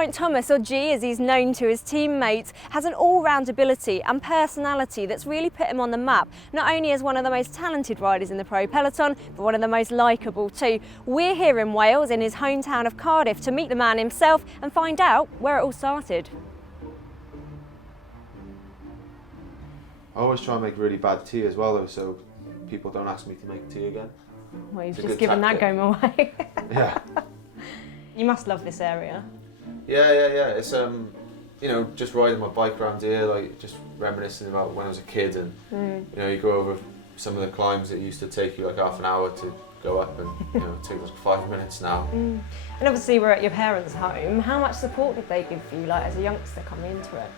Geraint Thomas, or G as he's known to his teammates, has an all-round ability and personality that's really put him on the map, not only as one of the most talented riders in the pro peloton, but one of the most likeable too. We're here in Wales, in his hometown of Cardiff, to meet the man himself and find out where it all started. I always try and make really bad tea as well though, so people don't ask me to make tea again. Well, you've just given that game away. Yeah. You must love this area. Yeah. It's you know, just riding my bike around here, like just reminiscing about when I was a kid, and you know, you go over some of the climbs that used to take you like half an hour to go up, and you know, it takes like 5 minutes now. And obviously we're at your parents' home. How much support did they give you, like as a youngster coming into it?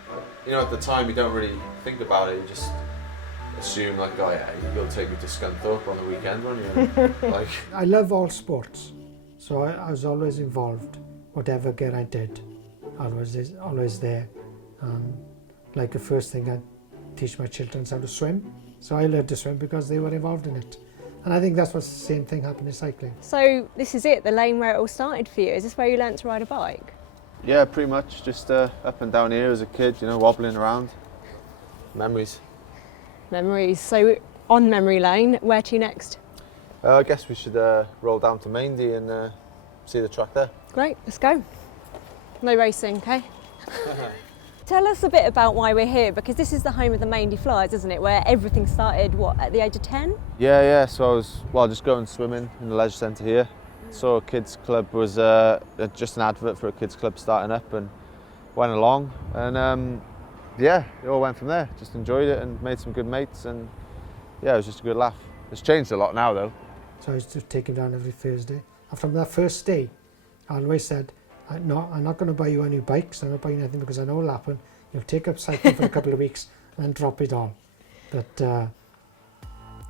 You know, at the time you don't really think about it. You just assume like, oh yeah, you'll take me to Scunthorpe on the weekend, won't you? Like, I love all sports, so I was always involved. Whatever Geraint did, always there. Like the first thing I teach my children is how to swim, so I learned to swim because they were involved in it. And I think that's what the same thing happened in cycling. So this is it, the lane where it all started for you. Is this where you learnt to ride a bike? yeah, pretty much just up and down here as a kid, you know, wobbling around. Memories. Memories. So on memory lane, where to next? I guess we should roll down to Maindy and see the track there. Great, let's go. No racing, okay? Tell us a bit about why we're here, because this is the home of the Maindy Flyers, isn't it? Where everything started, what, at the age of 10? Yeah, so I was, just going swimming in the leisure centre here. Saw a kids club was just an advert for a kids club starting up, and went along, and yeah, it all went from there. Just enjoyed it and made some good mates, and yeah, it was just a good laugh. It's changed a lot now though. So I used to take him down every Thursday. And from that first day, I always said, I'm not going to buy you any bikes, I'm not buying anything, because I know what'll happen. You'll take up cycling for a couple of weeks and then drop it all. But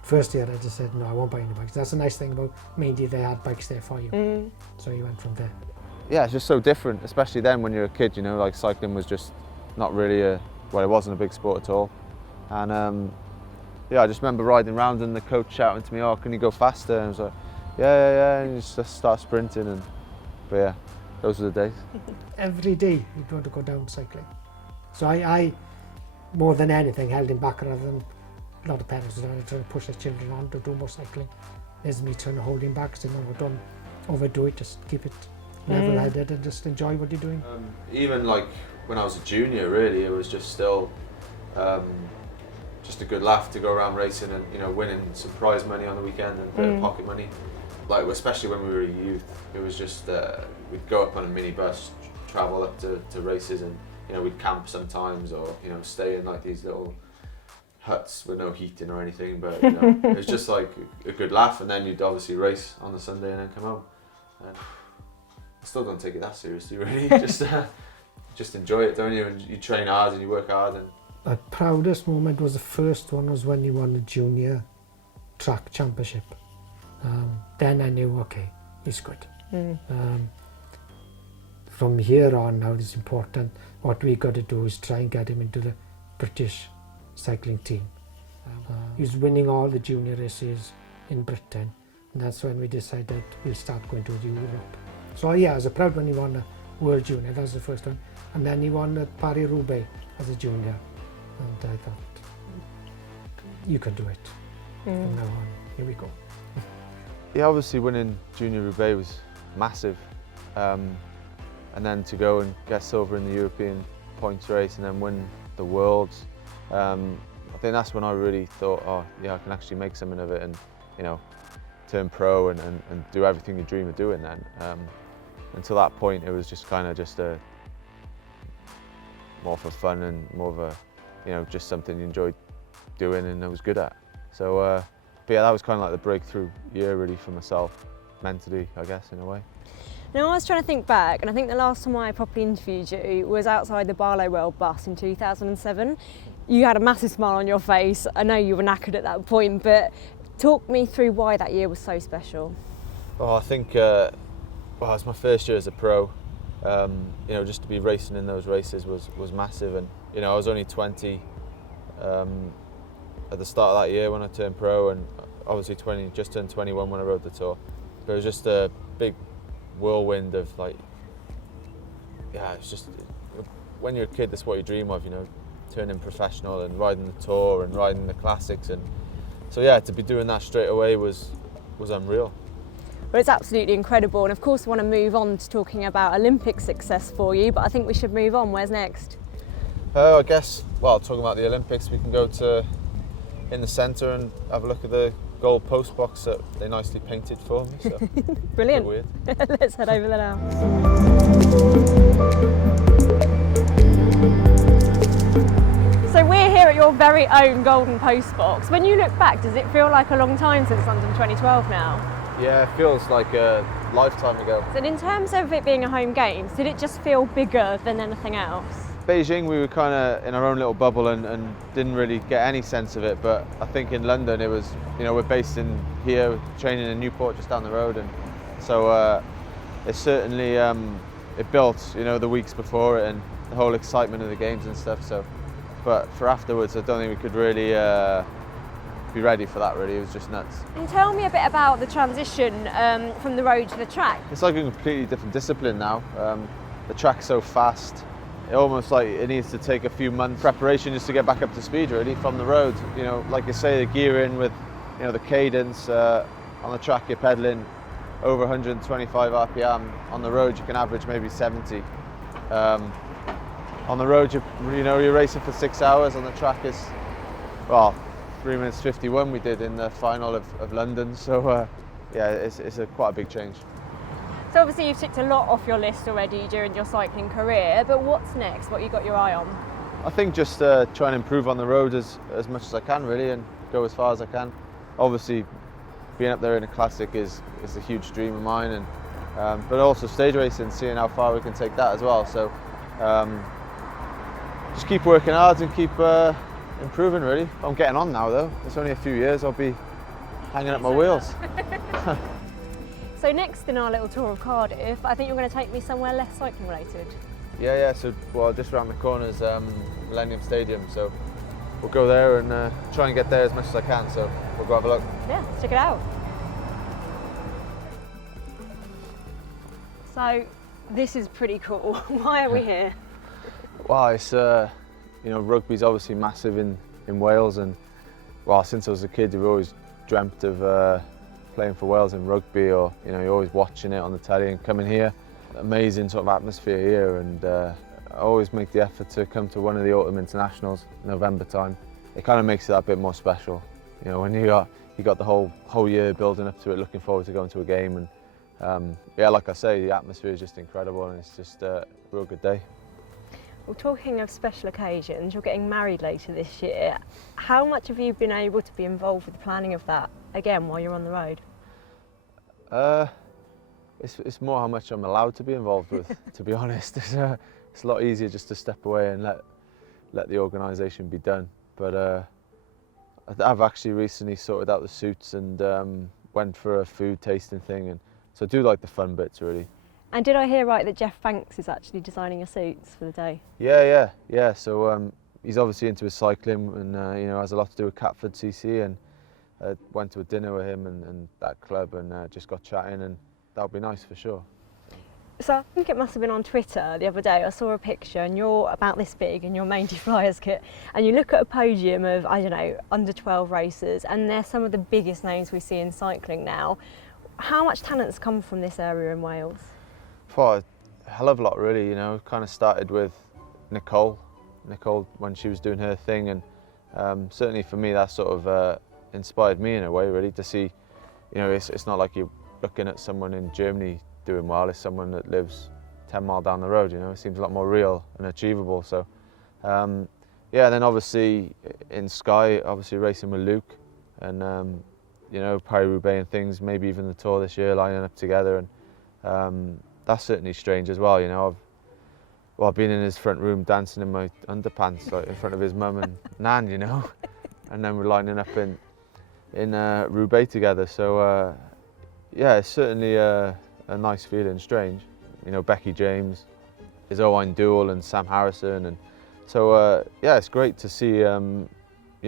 first year I just said, no, I won't buy any bikes. That's a nice thing about Maindy, they had bikes there for you. So you went from there. Yeah, it's just so different, especially then when you're a kid, you know, like cycling was just not really it wasn't a big sport at all. And yeah, I just remember riding around and the coach shouting to me, oh, can you go faster? And I was like, yeah, and you just start sprinting, but yeah, those were the days. Every day you'd want to go down cycling. So I more than anything, held him back, rather than a lot of parents are trying to push their children on to do more cycling. There's me trying to hold him back, saying, no, don't overdo it, just keep it level-headed and just enjoy what you're doing. Even like when I was a junior, really, it was just still just a good laugh to go around racing and, you know, winning some prize money on the weekend and a bit of pocket money. Like, especially when we were a youth, it was just, we'd go up on a minibus, travel up to races, and, you know, we'd camp sometimes, or, you know, stay in like these little huts with no heating or anything, but, you know, it was just like a good laugh, and then you'd obviously race on the Sunday and then come home. And I still don't take it that seriously, really. Just enjoy it, don't you? And you train hard and you work hard. And my proudest moment was the first one, was when you won the junior track championship. Then I knew, okay, he's good. From here on now, it's important. What we got to do is try and get him into the British cycling team. He was winning all the junior races in Britain, and that's when we decided we'll start going to Europe. So yeah, I was proud when he won the World Junior, that was the first one. And then he won the Paris-Roubaix as a junior. And I thought, you can do it. From now on, here we go. yeah, obviously winning Junior Roubaix was massive. And then to go and get silver in the European points race and then win the Worlds, I think that's when I really thought, oh yeah, I can actually make something of it, and, you know, turn pro and do everything you dream of doing then. Until that point, it was just kind of just more for fun and more of a, you know, just something you enjoyed doing and I was good at. So, but yeah, that was kind of like the breakthrough year really for myself, mentally, I guess, in a way. Now, I was trying to think back, and I think the last time I properly interviewed you was outside the Barlow World bus in 2007. You had a massive smile on your face. I know you were knackered at that point, but talk me through why that year was so special. Well, I think, well, it was my first year as a pro. You know, just to be racing in those races was massive, and, you know, I was only 20 at the start of that year when I turned pro, and obviously just turned 21 when I rode the Tour. But it was just a big whirlwind of like yeah, it's just, when you're a kid, that's what you dream of, you know, turning professional and riding the tour and riding the classics, and so yeah, to be doing that straight away was unreal. Well, it's absolutely incredible, and of course I want to move on to talking about Olympic success for you, but I think we should move on. Where's next? I guess, well, talking about the Olympics, we can go to in the centre and have a look at the gold post box that they nicely painted for me. So Brilliant. weird. Let's head over there now. So we're here at your very own golden post box. When you look back, does it feel like a long time since London 2012 now? Yeah, it feels like a lifetime ago. And in terms of it being a home games, did it just feel bigger than anything else? Beijing, we were kind of in our own little bubble and didn't really get any sense of it, but I think in London it was, you know, we're based in here, training in Newport just down the road, and so it certainly it built, you know, the weeks before it and the whole excitement of the games and stuff. So, but for afterwards, I don't think we could really be ready for that. Really, it was just nuts. And tell me a bit about the transition from the road to the track. It's like a completely different discipline now. The track's so fast. It almost like it needs to take a few months preparation just to get back up to speed really from the road. You know, like you say, the gearing with, you know, the cadence on the track, you're pedaling over 125 RPM. On the road you can average maybe 70. On the road you're racing for 6 hours. On the track is, well, 3 minutes 51 we did in the final of London. So yeah, it's quite a big change. So obviously you've ticked a lot off your list already during your cycling career, but what's next? What you got your eye on? I think just try and improve on the road as much as I can really, and go as far as I can. Obviously being up there in a classic is a huge dream of mine, and but also stage racing, seeing how far we can take that as well. So just keep working hard and keep improving really. I'm getting on now though. It's only a few years, I'll be hanging up my wheels. So next in our little tour of Cardiff, I think you're going to take me somewhere less cycling related. Yeah. So well, just around the corner is Millennium Stadium. So we'll go there and try and get there as much as I can. So we'll go have a look. Yeah, let's check it out. So this is pretty cool. Why are we here? Well, it's you know, rugby's obviously massive in Wales, and well, since I was a kid, I've always dreamt of playing for Wales in rugby, or you know, you're always watching it on the telly and coming here. Amazing sort of atmosphere here, and I always make the effort to come to one of the autumn internationals, November time. It kind of makes it that bit more special, you know, when you got the whole year building up to it, looking forward to going to a game, and yeah, like I say, the atmosphere is just incredible, and it's just a real good day. Well, talking of special occasions, you're getting married later this year. How much have you been able to be involved with the planning of that, again, while you're on the road? It's more how much I'm allowed to be involved with, to be honest. It's a lot easier just to step away and let the organisation be done. But I've actually recently sorted out the suits and went for a food tasting thing, and so I do like the fun bits really. And did I hear right that Jeff Banks is actually designing your suits for the day? Yeah. So he's obviously into his cycling, and you know, has a lot to do with Catford CC, and went to a dinner with him and that club, and just got chatting, and that'll be nice for sure. So I think it must have been on Twitter the other day, I saw a picture and you're about this big in your Maindy Flyers kit, and you look at a podium of, I don't know, under 12 racers, and they're some of the biggest names we see in cycling now. How much talent's come from this area in Wales? For a hell of a lot really, you know. Kind of started with Nicole when she was doing her thing, and certainly for me that sort of inspired me in a way really, to see, you know, it's not like you're looking at someone in Germany doing well, it's someone that lives 10 miles down the road, you know. It seems a lot more real and achievable. So yeah, then obviously in Sky, obviously racing with Luke, and you know, Paris-Roubaix and things, maybe even the Tour this year, lining up together, and that's certainly strange as well, you know. I've been in his front room dancing in my underpants, like in front of his mum and Nan, you know, and then we're lining up in Roubaix together. So yeah, it's certainly a nice feeling, strange. You know, Becky James, his Owain Duel and Sam Harrison, and so yeah, it's great to see you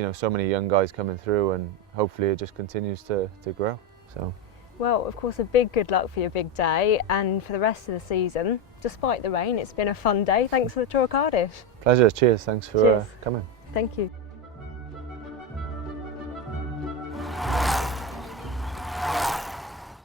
know, so many young guys coming through, and hopefully it just continues to grow. So. Well, of course, a big good luck for your big day and for the rest of the season. Despite the rain, it's been a fun day. Thanks for the tour of Cardiff. Pleasure, cheers, thanks for Cheers. coming. Thank you.